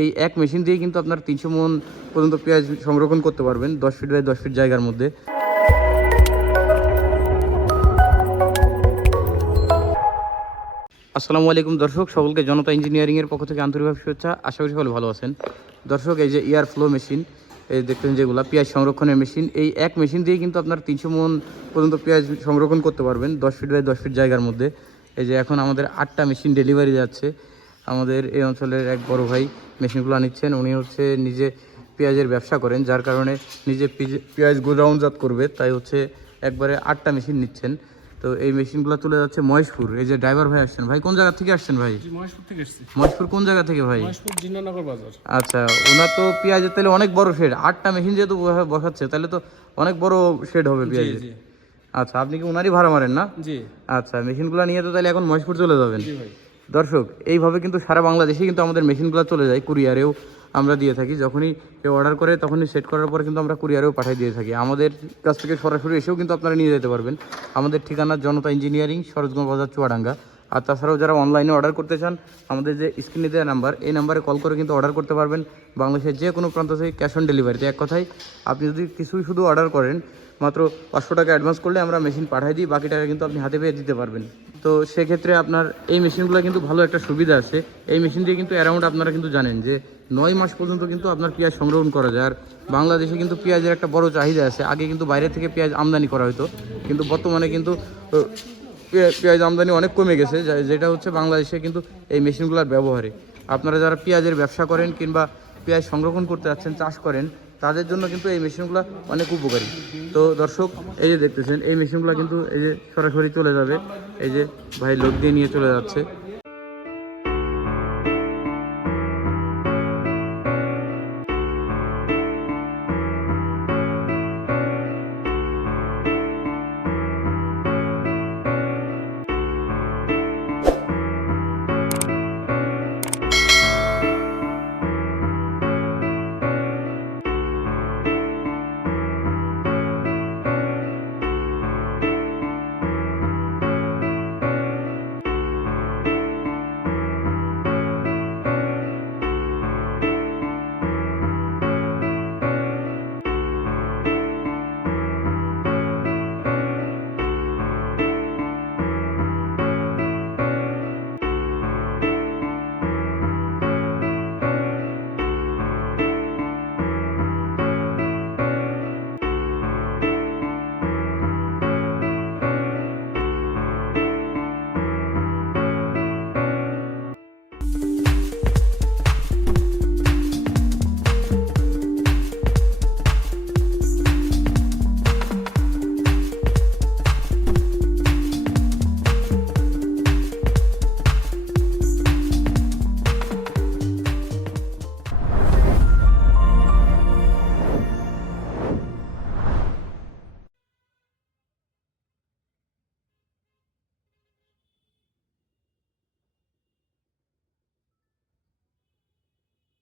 এই এক মেশিন দিয়ে কিন্তু আপনার তিনশো মন পর্যন্ত পেঁয়াজ সংরক্ষণ করতে পারবেন, দশ ফিট বাই দশ ফিট জায়গার মধ্যে। আসসালামু আলাইকুম দর্শক, সকলকে জনতা ইঞ্জিনিয়ারিংয়ের পক্ষ থেকে আন্তরিকভাবে শুভেচ্ছা। আশা করি সকলে ভালো আছেন। দর্শক, এই যে এয়ার ফ্লো মেশিন, এই দেখতেন যেগুলো, পেঁয়াজ সংরক্ষণের মেশিন, এই এক মেশিন দিয়ে কিন্তু আপনার তিনশো মন পর্যন্ত পেঁয়াজ সংরক্ষণ করতে পারবেন, দশ ফিট বাই দশ ফিট জায়গার মধ্যে। এই যে এখন আমাদের আটটা মেশিন ডেলিভারি যাচ্ছে। আমাদের এই অঞ্চলের এক বড় ভাই মেশিনগুলো নিচ্ছেন উনি হচ্ছে নিজে পেঁয়াজের ব্যবসা করেন যার কারণে নিজে পেঁয়াজ গোডাউনজাত করবে তাই হচ্ছে একবারে আটটা মেশিন নিচ্ছেন। তো এই মেশিনগুলো চলে যাচ্ছে মহেশপুর। এই যে ড্রাইভার ভাই আসছেন ভাই কোন জায়গা থেকে আসছেন ভাই? মহেশপুর থেকে এসেছি মহেশপুর কোন জায়গা থেকে ভাই? মহেশপুর জিন্নানগর বাজার। আচ্ছা ওনার তো পেঁয়াজের তাহলে অনেক বড় শেড আটটা মেশিন যেহেতু বসাচ্ছে তাহলে তো অনেক বড় শেড হবে পেঁয়াজের। আচ্ছা আপনি কি ওনারই ভাড়া মারেন না? জি। আচ্ছা মেশিনগুলো নিয়ে তো তাহলে এখন মহেশপুর চলে যাবেন। জি ভাই। দর্শক, এইভাবে কিন্তু সারা বাংলাদেশে কিন্তু আমাদের মেশিনগুলো চলে যায়, কুরিয়ারেও আমরা দিয়ে থাকি। যখনই কেউ অর্ডার করে, তখনই সেট করার পরে কিন্তু আমরা কুরিয়ারেও পাঠিয়ে দিয়ে থাকি। আমাদের কাছ থেকে সরাসরি এসেও কিন্তু আপনারা নিয়ে যেতে পারবেন। আমাদের ঠিকানা জনতা ইঞ্জিনিয়ারিং সরোজগঞ্জ বাজার, চুয়াডাঙ্গা। আর তাছাড়াও যারা অনলাইনে অর্ডার করতে চান, আমাদের যে স্ক্রিনে দেওয়া নাম্বার এই নাম্বারে কল করে কিন্তু অর্ডার করতে পারবেন বাংলাদেশের যে কোনো প্রান্ত থেকে ক্যাশ অন ডেলিভারিতে এক কথায়, আপনি যদি কিছুই শুধু অর্ডার করেন, মাত্র পাঁচশো টাকা অ্যাডভান্স করলে আমরা মেশিন পাঠিয়ে দিই, বাকি টাকা কিন্তু আপনি হাতে পেয়ে দিতে পারবেন। তো সেক্ষেত্রে আপনার এই মেশিনগুলো কিন্তু ভালো একটা সুবিধা আছে। এই মেশিন দিয়ে কিন্তু অ্যারাউন্ড আপনারা কিন্তু জানেন যে, নয় মাস পর্যন্ত কিন্তু আপনার পেঁয়াজ সংরক্ষণ করা যায়। আর বাংলাদেশে কিন্তু পেঁয়াজের একটা বড় চাহিদা আছে। আগে কিন্তু বাইরে থেকে পেঁয়াজ আমদানি করা হতো। কিন্তু বর্তমানে কিন্তু পেঁয়াজ আমদানি অনেক কমে গেছে যেটা হচ্ছে বাংলাদেশে কিন্তু এই মেশিনগুলোর ব্যবহারে। আপনারা যারা পেঁয়াজের ব্যবসা করেন কিংবা পেঁয়াজ সংরক্ষণ করতে যাচ্ছেন, চাষ করেন, তাদের জন্য কিন্তু এই মেশিনগুলো অনেক উপকারী। তো দর্শক, এই যে দেখতেছেন, এই মেশিনগুলো কিন্তু এই যে সরাসরি চলে যাবে, এই যে ভাই লোক দিয়ে নিয়ে চলে যাচ্ছে।